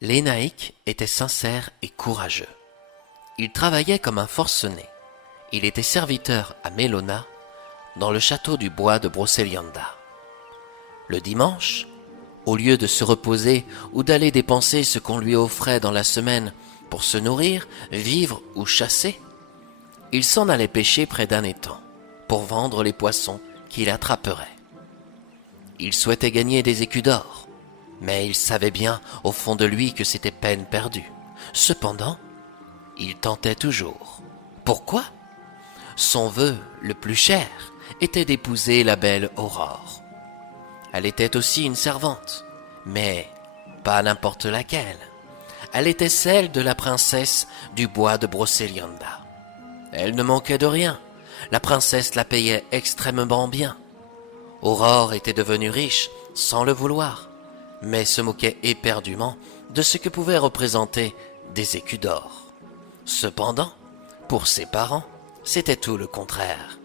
Lénaïque était sincère et courageux. Il travaillait comme un forcené. Il était serviteur à Mélona, dans le château du bois de Brocéliande. Le dimanche, au lieu de se reposer ou d'aller dépenser ce qu'on lui offrait dans la semaine pour se nourrir, vivre ou chasser, il s'en allait pêcher près d'un étang pour vendre les poissons qu'il attraperait. Il souhaitait gagner des écus d'or, mais il savait bien au fond de lui que c'était peine perdue. Cependant, il tentait toujours. Pourquoi ? Son vœu le plus cher était d'épouser la belle Aurore. Elle était aussi une servante, mais pas n'importe laquelle. Elle était celle de la princesse du bois de Brocéliande. Elle ne manquait de rien. La princesse la payait extrêmement bien. Aurore était devenue riche sans le vouloir, mais se moquait éperdument de ce que pouvaient représenter des écus d'or. Cependant, pour ses parents, c'était tout le contraire.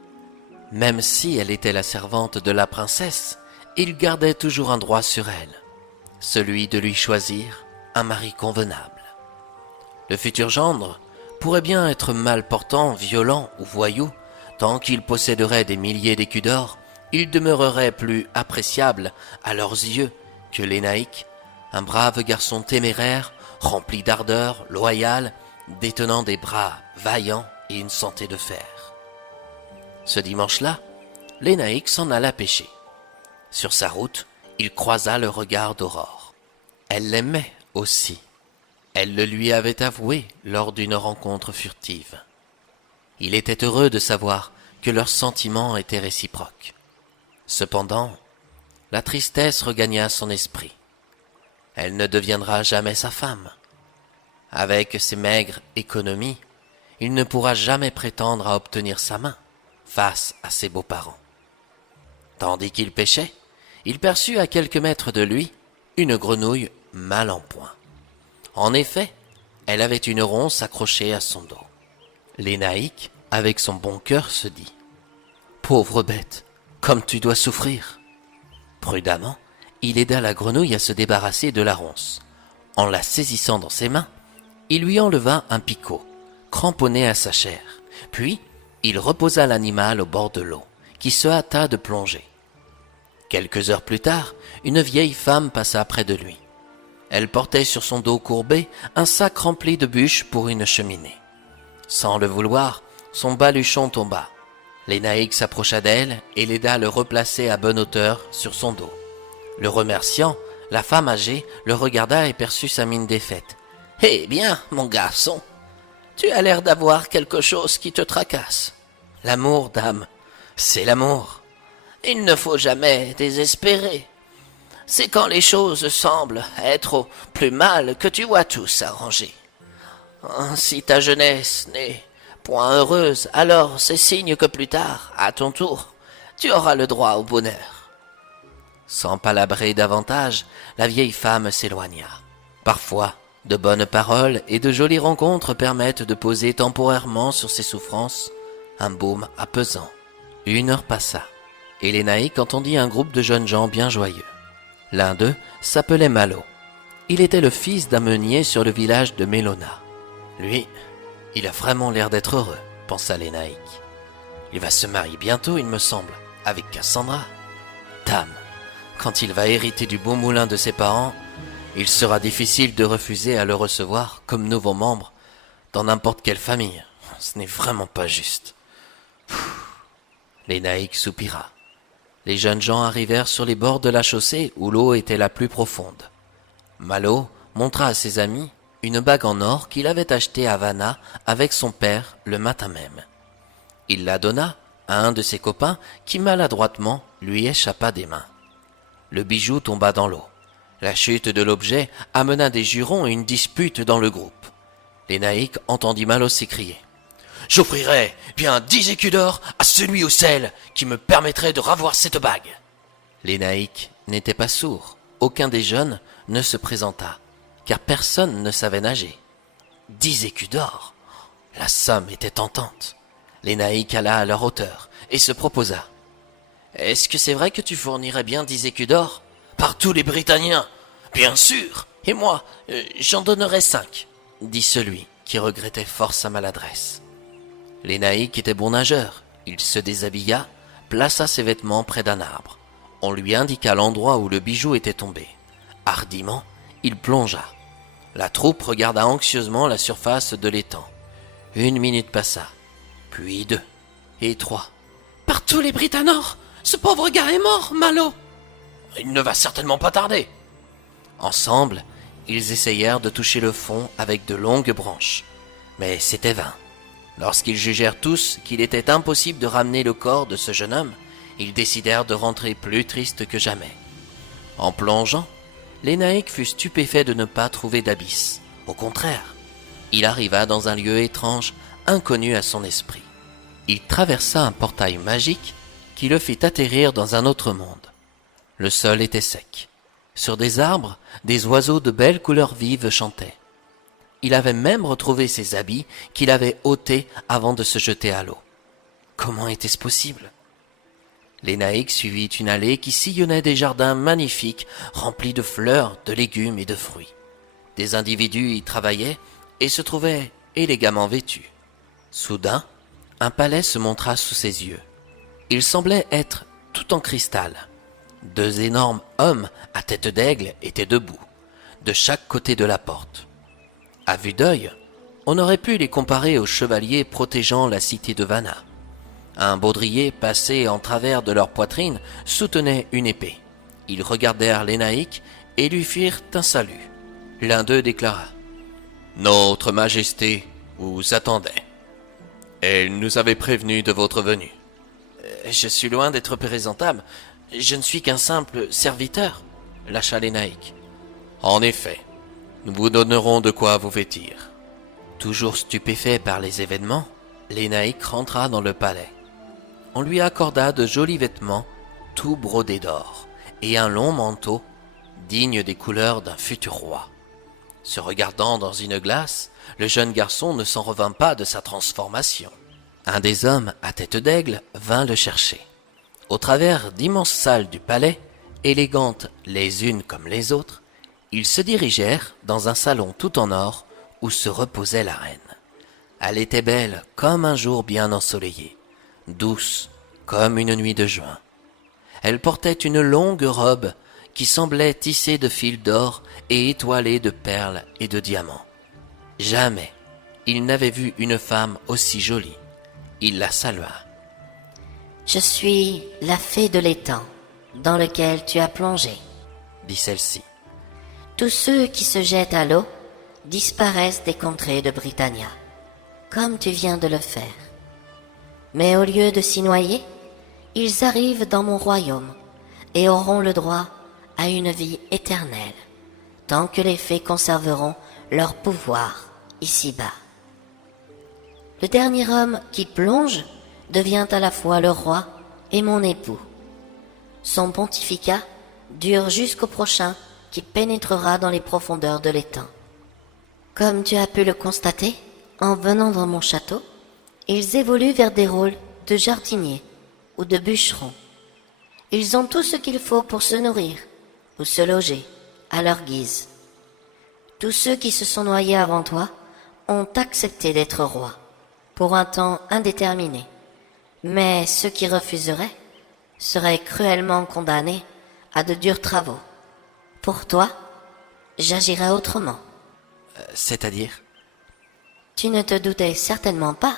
Même si elle était la servante de la princesse, ils gardaient toujours un droit sur elle, celui de lui choisir un mari convenable. Le futur gendre pourrait bien être mal portant, violent ou voyou, tant qu'il posséderait des milliers d'écus d'or, il demeurerait plus appréciable à leurs yeux que Lénaïque, un brave garçon téméraire, rempli d'ardeur, loyal, détenant des bras vaillants et une santé de fer. Ce dimanche-là, Lénaïque s'en alla pêcher. Sur sa route, il croisa le regard d'Aurore. Elle l'aimait aussi. Elle le lui avait avoué lors d'une rencontre furtive. Il était heureux de savoir que leurs sentiments étaient réciproques. Cependant, la tristesse regagna son esprit. Elle ne deviendra jamais sa femme. Avec ses maigres économies, il ne pourra jamais prétendre à obtenir sa main face à ses beaux-parents. Tandis qu'il pêchait, il perçut à quelques mètres de lui une grenouille mal en point. En effet, elle avait une ronce accrochée à son dos. Lénaïque, avec son bon cœur, se dit « Pauvre bête, comme tu dois souffrir !» Prudemment, il aida la grenouille à se débarrasser de la ronce. En la saisissant dans ses mains, il lui enleva un picot, cramponné à sa chair. Puis, il reposa l'animal au bord de l'eau, qui se hâta de plonger. Quelques heures plus tard, une vieille femme passa près de lui. Elle portait sur son dos courbé un sac rempli de bûches pour une cheminée. Sans le vouloir, son baluchon tomba. Lénaïque s'approcha d'elle et l'aida à le replacer à bonne hauteur sur son dos. Le remerciant, la femme âgée le regarda et perçut sa mine défaite. « Eh bien, mon garçon, tu as l'air d'avoir quelque chose qui te tracasse. L'amour, dame, c'est l'amour. Il ne faut jamais désespérer. C'est quand les choses semblent être au plus mal que tu vois tout s'arranger. Si ta jeunesse n'est point heureuse, alors c'est signe que plus tard, à ton tour, tu auras le droit au bonheur. » Sans palabrer davantage, la vieille femme s'éloigna. Parfois, de bonnes paroles et de jolies rencontres permettent de poser temporairement sur ses souffrances un baume apaisant. 1 heure passa, et Lénaïque entendit un groupe de jeunes gens bien joyeux. L'un d'eux s'appelait Malo. Il était le fils d'un meunier sur le village de Mélona. Lui, il a vraiment l'air d'être heureux, pensa Lénaïque. Il va se marier bientôt, il me semble, avec Cassandra. Dame, quand il va hériter du beau moulin de ses parents, il sera difficile de refuser à le recevoir comme nouveau membre dans n'importe quelle famille. Ce n'est vraiment pas juste. Lénaïque soupira. Les jeunes gens arrivèrent sur les bords de la chaussée où l'eau était la plus profonde. Malo montra à ses amis une bague en or qu'il avait achetée à Vanna avec son père le matin même. Il la donna à un de ses copains qui maladroitement lui échappa des mains. Le bijou tomba dans l'eau. La chute de l'objet amena des jurons et une dispute dans le groupe. Lénaïque entendit Malo s'écrier « J'offrirai bien 10 écus d'or à celui ou celle qui me permettrait de ravoir cette bague. » Lénaïque n'était pas sourd. Aucun des jeunes ne se présenta, car personne ne savait nager. 10 écus d'or, la somme était tentante. Lénaïque alla à leur hauteur et se proposa. « Est-ce que c'est vrai que tu fournirais bien 10 écus d'or ? » « Par tous les Britanniens, bien sûr !» Et moi, j'en donnerai 5, dit celui qui regrettait fort sa maladresse. Lénaïque était bon nageur. Il se déshabilla, plaça ses vêtements près d'un arbre. On lui indiqua l'endroit où le bijou était tombé. Hardiment, il plongea. La troupe regarda anxieusement la surface de l'étang. 1 minute passa, puis 2, et 3. « Par tous les Britanors, ce pauvre gars est mort, Malo !»« Il ne va certainement pas tarder. » Ensemble, ils essayèrent de toucher le fond avec de longues branches. Mais c'était vain. Lorsqu'ils jugèrent tous qu'il était impossible de ramener le corps de ce jeune homme, ils décidèrent de rentrer plus tristes que jamais. En plongeant, Lénaïque fut stupéfait de ne pas trouver d'abysse. Au contraire, il arriva dans un lieu étrange, inconnu à son esprit. Il traversa un portail magique qui le fit atterrir dans un autre monde. Le sol était sec. Sur des arbres, des oiseaux de belles couleurs vives chantaient. Il avait même retrouvé ses habits qu'il avait ôtés avant de se jeter à l'eau. Comment était-ce possible? Lénaïque suivit une allée qui sillonnait des jardins magnifiques, remplis de fleurs, de légumes et de fruits. Des individus y travaillaient et se trouvaient élégamment vêtus. Soudain, un palais se montra sous ses yeux. Il semblait être tout en cristal. 2 énormes hommes à tête d'aigle étaient debout, de chaque côté de la porte. À vue d'œil, on aurait pu les comparer aux chevaliers protégeant la cité de Vanna. Un baudrier passé en travers de leur poitrine soutenait une épée. Ils regardèrent Lénaïque et lui firent un salut. L'un d'eux déclara « Notre Majesté vous attendait. Elle nous avait prévenus de votre venue. »« Je suis loin d'être présentable. Je ne suis qu'un simple serviteur, » lâcha Lénaïque. « En effet, nous vous donnerons de quoi vous vêtir. » Toujours stupéfait par les événements, Lénaïque rentra dans le palais. On lui accorda de jolis vêtements, tout brodés d'or, et un long manteau, digne des couleurs d'un futur roi. Se regardant dans une glace, le jeune garçon ne s'en revint pas de sa transformation. Un des hommes à tête d'aigle vint le chercher. Au travers d'immenses salles du palais, élégantes les unes comme les autres, ils se dirigèrent dans un salon tout en or où se reposait la reine. Elle était belle comme un jour bien ensoleillé, douce comme une nuit de juin. Elle portait une longue robe qui semblait tissée de fils d'or et étoilée de perles et de diamants. Jamais il n'avait vu une femme aussi jolie. Il la salua. « Je suis la fée de l'étang dans lequel tu as plongé, » dit celle-ci. « Tous ceux qui se jettent à l'eau disparaissent des contrées de Britannia, comme tu viens de le faire. Mais au lieu de s'y noyer, ils arrivent dans mon royaume et auront le droit à une vie éternelle, tant que les fées conserveront leur pouvoir ici-bas. Le dernier homme qui plonge devient à la fois le roi et mon époux. Son pontificat dure jusqu'au prochain qui pénétrera dans les profondeurs de l'étang. Comme tu as pu le constater, en venant dans mon château, ils évoluent vers des rôles de jardiniers ou de bûcherons. Ils ont tout ce qu'il faut pour se nourrir ou se loger à leur guise. Tous ceux qui se sont noyés avant toi ont accepté d'être rois pour un temps indéterminé, mais ceux qui refuseraient seraient cruellement condamnés à de durs travaux. Pour toi, j'agirai autrement. C'est-à-dire? Tu ne te doutais certainement pas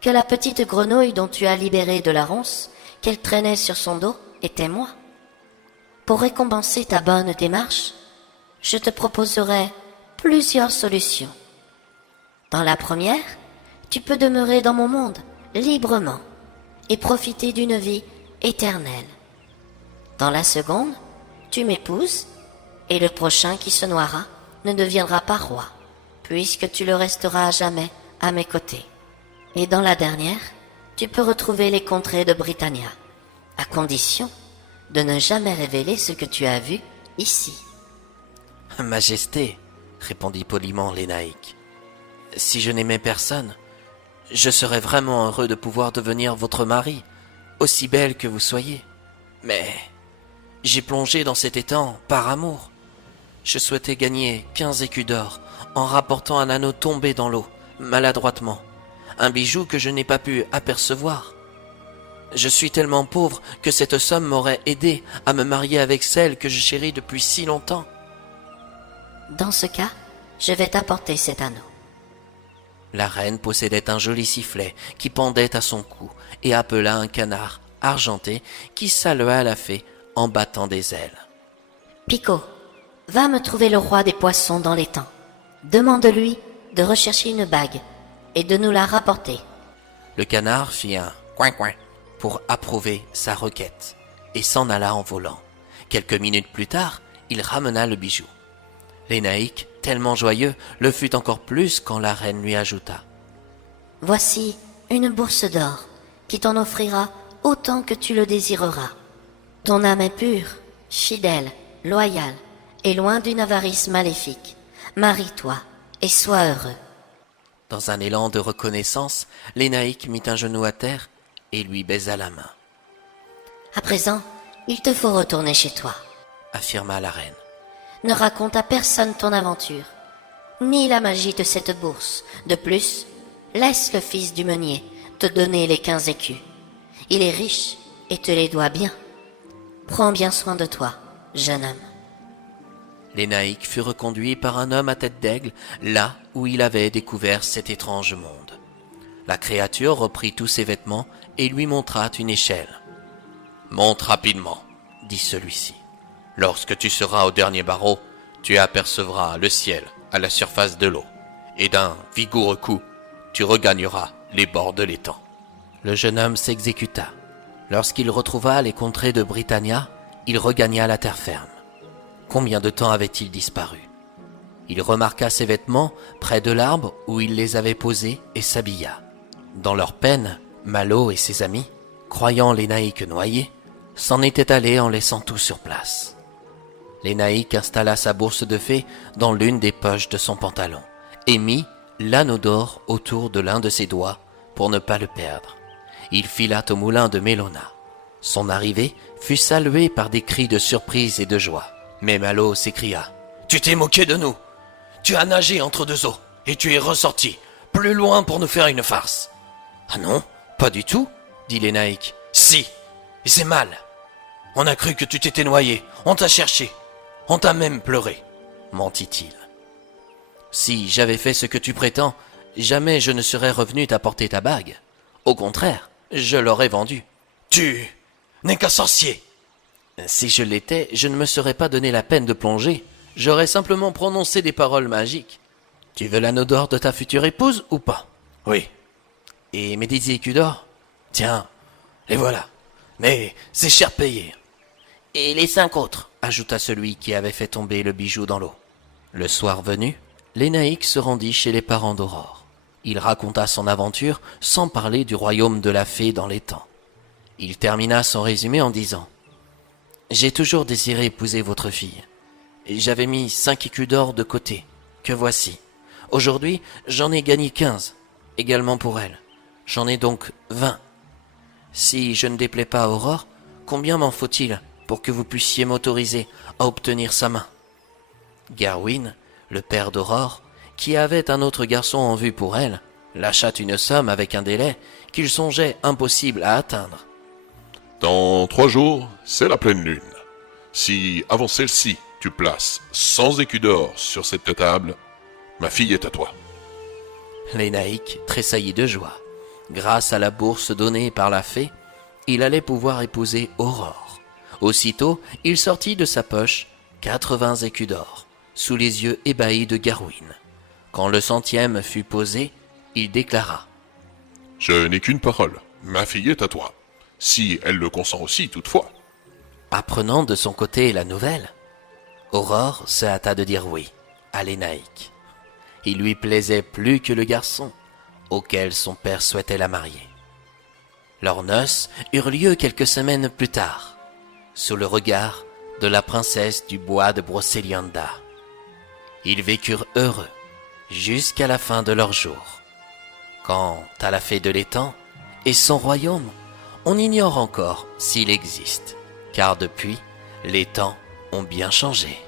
que la petite grenouille dont tu as libéré de la ronce qu'elle traînait sur son dos était moi. Pour récompenser ta bonne démarche, je te proposerai plusieurs solutions. Dans la première, tu peux demeurer dans mon monde librement et profiter d'une vie éternelle. Dans la seconde, tu m'épouses et le prochain qui se noiera ne deviendra pas roi, puisque tu le resteras à jamais à mes côtés. Et dans la dernière, tu peux retrouver les contrées de Britannia, à condition de ne jamais révéler ce que tu as vu ici. « Majesté, » répondit poliment Lénaïque, « si je n'aimais personne, je serais vraiment heureux de pouvoir devenir votre mari, aussi belle que vous soyez. Mais j'ai plongé dans cet étang par amour. Je souhaitais gagner 15 écus d'or en rapportant un anneau tombé dans l'eau, maladroitement. Un bijou que je n'ai pas pu apercevoir. Je suis tellement pauvre que cette somme m'aurait aidé à me marier avec celle que je chéris depuis si longtemps. Dans ce cas, je vais t'apporter cet anneau. La reine possédait un joli sifflet qui pendait à son cou et appela un canard argenté qui salua à la fée en battant des ailes. Pico, va me trouver le roi des poissons dans l'étang. Demande-lui de rechercher une bague et de nous la rapporter. Le canard fit un coin-coin pour approuver sa requête et s'en alla en volant. Quelques minutes plus tard, il ramena le bijou. Lénaïque, tellement joyeux, le fut encore plus quand la reine lui ajouta: « Voici une bourse d'or qui t'en offrira autant que tu le désireras. Ton âme est pure, fidèle, loyale et loin d'une avarice maléfique. Marie-toi et sois heureux. » Dans un élan de reconnaissance, Lénaïque mit un genou à terre et lui baisa la main. « À présent, il te faut retourner chez toi. » affirma la reine. « Ne raconte à personne ton aventure, ni la magie de cette bourse. De plus, laisse le fils du meunier te donner les 15 écus. Il est riche et te les doit bien. Prends bien soin de toi, jeune homme. » Lénaïque fut reconduit par un homme à tête d'aigle, là où il avait découvert cet étrange monde. La créature reprit tous ses vêtements et lui montra une échelle. « Monte rapidement, » dit celui-ci. « Lorsque tu seras au dernier barreau, tu apercevras le ciel à la surface de l'eau, et d'un vigoureux coup, tu regagneras les bords de l'étang. » Le jeune homme s'exécuta. Lorsqu'il retrouva les contrées de Britannia, il regagna la terre ferme. Combien de temps avait-il disparu? Il remarqua ses vêtements près de l'arbre où il les avait posés et s'habilla. Dans leur peine, Malo et ses amis, croyant Lénaïque noyé, s'en étaient allés en laissant tout sur place. Lénaïque installa sa bourse de fée dans l'une des poches de son pantalon et mit l'anneau d'or autour de l'un de ses doigts pour ne pas le perdre. Il fila au moulin de Mélona. Son arrivée fut saluée par des cris de surprise et de joie. Mais Malo s'écria: « Tu t'es moqué de nous! Tu as nagé entre deux eaux, et tu es ressorti, plus loin pour nous faire une farce. »« Ah non, pas du tout, » dit Lénaïque. « Si, et c'est mal. On a cru que tu t'étais noyé, on t'a cherché, on t'a même pleuré, » mentit-il. « Si j'avais fait ce que tu prétends, jamais je ne serais revenu t'apporter ta bague. Au contraire, je l'aurais vendue. »« Tu n'es qu'un sorcier !» Si je l'étais, je ne me serais pas donné la peine de plonger. J'aurais simplement prononcé des paroles magiques. Tu veux l'anneau d'or de ta future épouse ou pas? Oui. Et mes 10 écus d'or? Tiens, les voilà. Mais c'est cher payé. Et les 5 autres, ajouta celui qui avait fait tomber le bijou dans l'eau. Le soir venu, Lénaïque se rendit chez les parents d'Aurore. Il raconta son aventure sans parler du royaume de la fée dans l'étang. Il termina son résumé en disant: « J'ai toujours désiré épouser votre fille. J'avais mis 5 écus d'or de côté, que voici. Aujourd'hui, j'en ai gagné 15, également pour elle. J'en ai donc 20. Si je ne déplais pas à Aurore, combien m'en faut-il pour que vous puissiez m'autoriser à obtenir sa main ?» Gawain, le père d'Aurore, qui avait un autre garçon en vue pour elle, lâcha une somme avec un délai qu'il songeait impossible à atteindre. Dans 3 jours, c'est la pleine lune. Si, avant celle-ci, tu places 100 écus d'or sur cette table, ma fille est à toi. Lénaïque tressaillit de joie. Grâce à la bourse donnée par la fée, il allait pouvoir épouser Aurore. Aussitôt, il sortit de sa poche 80 écus d'or, sous les yeux ébahis de Gawain. Quand le 100e fut posé, il déclara: « Je n'ai qu'une parole, ma fille est à toi. Si elle le consent aussi, toutefois. » Apprenant de son côté la nouvelle, Aurore se hâta de dire oui à Lénaïque. Il lui plaisait plus que le garçon, auquel son père souhaitait la marier. Leurs noces eurent lieu quelques semaines plus tard, sous le regard de la princesse du bois de Brocéliande. Ils vécurent heureux jusqu'à la fin de leurs jours. Quant à la fée de l'étang et son royaume, on ignore encore s'il existe, car depuis, les temps ont bien changé.